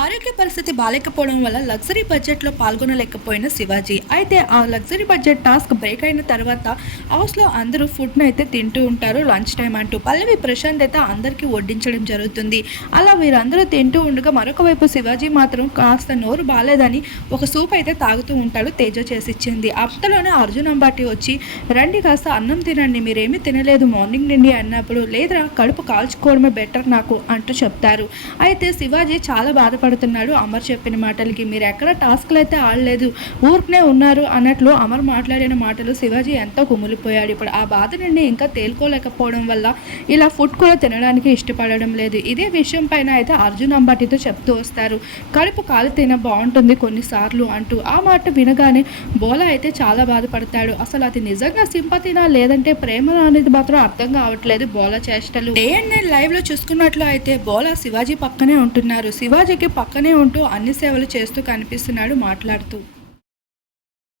ఆరోగ్య పరిస్థితి బాగాలేకపోవడం వల్ల లగ్జరీ బడ్జెట్లో పాల్గొనలేకపోయిన శివాజీ. అయితే ఆ లగ్జరీ బడ్జెట్ టాస్క్ బ్రేక్ అయిన తర్వాత హౌస్లో అందరూ ఫుడ్ను అయితే తింటూ ఉంటారు. లంచ్ టైం అంటూ పల్లవి ప్రశాంత్ అయితే అందరికీ వడ్డించడం జరుగుతుంది. అలా వీరందరూ తింటూ ఉండగా మరొక వైపు శివాజీ మాత్రం కాస్త నోరు బాగాలేదని ఒక సూప్ అయితే తాగుతూ ఉంటాడు తేజ చేసిచ్చింది. అంతలోనే అర్జున్ అంబాటి వచ్చి రండి కాస్త అన్నం తినండి మీరేమీ తినలేదు మార్నింగ్ నుండి అన్నప్పుడు లేదురా కడుపు కాల్చుకోవడమే బెటర్ నాకు అంటూ చెప్తారు. అయితే శివాజీ చాలా బాధపడుతున్నాడు అమర్ చెప్పిన మాటలకి మీరు ఎక్కడ టాస్క్లు అయితే ఆడలేదు ఊరికనే ఉన్నారు అన్నట్లు అమర్ మాట్లాడిన మాటలు శివాజీ ఎంతో కుమిలిపోయాడు. ఇప్పుడు ఆ బాధ నుండి ఇంకా తేలుకోలేకపోవడం వల్ల ఇలా ఫుడ్ కూడా తినడానికి ఇష్టపడడం లేదు. ఇదే విషయం పైన అయితే అర్జున్ అంబాటితో చెప్తూ వస్తారు. కడుపు కాలు తిన బాగుంటుంది కొన్నిసార్లు అంటూ ఆ మాట వినగానే బోలా అయితే చాలా బాధపడతాడు. అసలు అది నిజంగా సింపతినా లేదంటే ప్రేమ అనేది మాత్రం అర్థం కావట్లేదు బోలా చేష్టలు. డే అండ్ నైట్ లైవ్లో చూసుకున్నట్లు అయితే బోలా శివాజీ పక్కనే ఉంటున్నారు. శివాజీకి పక్కనే ఉంటూ అన్ని సేవలు చేస్తూ కనిపిస్తున్నాడు మాట్లాడుతూ.